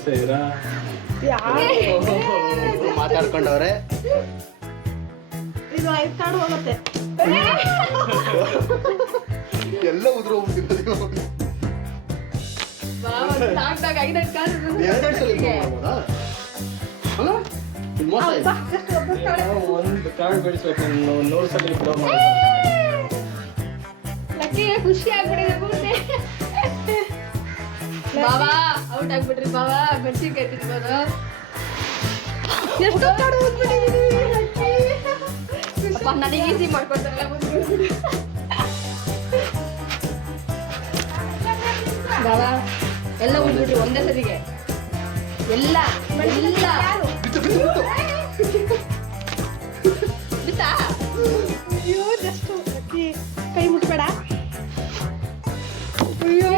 ತೋರಿಸ್ತಾ ಇದ್ದೀರಾ? ಮಾತಾಡ್ಕೊಂಡವ್ರೆ. ಇದು 5 ಕಾರ್ಡ್ ಹೋಗುತ್ತೆ. ಎಲ್ಲ ಉದ್ರ ಹೋಗ್ಬಿಟ್ಟಿರೋದು. ಎರಡೆರಡು ಸಲ ಮಾಡ್ಬೋದಾ? ಅಲ್ಲ? ಇದು ಮೋಸ ಇದೆ. ಒಂದು ಕಾರ್ಡ್ ಬಿಡಿಸ್ಬೇಕು, 100 ಸಲ ಬ್ಲೋ ಮಾಡಿ. ಖುಷಿ ಆಗ್ಬಿಟ್ಟಿದೆ ಬಾಬಾ. ಔಟ್ ಆಗ್ಬಿಟ್ರಿ ಬಾಬಾ. ಮೆಣಸಿನ್ಕಾಯಿ ತಿನ್ಬೋದು. ಎಷ್ಟು ಕಾರ್ಡ್ ಹೋಗ್ಬಿಟ್ಟಿದೀನಿ. ಅಪ್ಪ ನನಗೆ ಈಸಿ ಮಾಡ್ಕೊಡ್ತಾರಲ್ಲ. ಬಾಬಾ ಎಲ್ಲ ಉಳ್ಬಿಟ್ರಿ ಒಂದೇ ಸರಿಗೆ. ಎಲ್ಲ ಎಲ್ಲ ಬಿತ್ತಾ? ಅಯ್ಯೋ ಜಸ್ಟ್ ಕೈ ಮುಟ್ಬೇಡ. ಅಯ್ಯೋ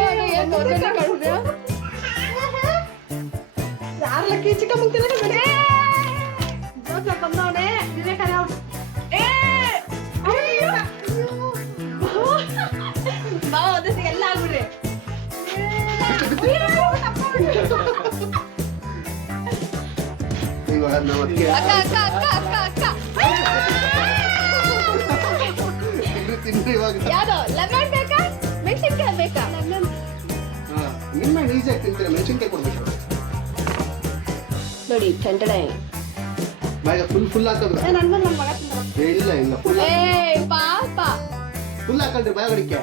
ಯಾರು ಲಕ್ಕಿ ಚಿಕ್ಕ ಮುಂತಿಲ್ಲ ಬಂದವನೇ ವಿವೇಕನ. ಬಾಬಾ ಒಂದೇ ಸರಿಗೆ ಎಲ್ಲ ಆಗ್ಬಿಡ್ರಿ. ಇವಾಗ ನಮ್ಮ ಅತ್ತಿಗೆ ಅಕ್ಕ ಅಕ್ಕ ಅಕ್ಕ ಅಕ್ಕ ಅಕ್ಕ ತಿಂದ್ರೆ ಇವಾಗ ಯಾವ್ದು ಲೆಮನ್ ಬೇಕಾ ಮೆಣಸಿನ್ಕಾಯಿ ಬೇಕಾ? ನಿಮ್ಮ ಈಸಿಯಾಗಿ ತಿಂತೀರ. ಮೆಣಸಿನ್ಕಾಯಿ ಕೊಡ್ಬೇಕು ನೋಡಿ ಟೆಂಟಡೆ. ಬಾಯಿಗೆ ಫುಲ್ ಹಾಕೋದು. ನನ್ನ ಮಗ ತಿಂದ. ಇಲ್ಲ ಇಲ್ಲ ಫುಲ್ ಏ ಪಾಪ ಹಾಕಲ್ರಿ ಬಾಯಗಳಿಕೆ.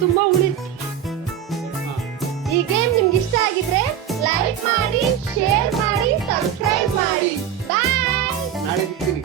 ತುಂಬಾ ಹುಳಿ. ಈ ಗೇಮ್ ನಿಮ್ಗೆ ಇಷ್ಟ ಆಗಿದ್ರೆ ಲೈಕ್ ಮಾಡಿ, ಶೇರ್ ಮಾಡಿ, ಸಬ್ಸ್ಕ್ರೈಬ್ ಮಾಡಿ. ಬಾಯ್. ನಾಳೆ ಸಿಗ್ತೀನಿ.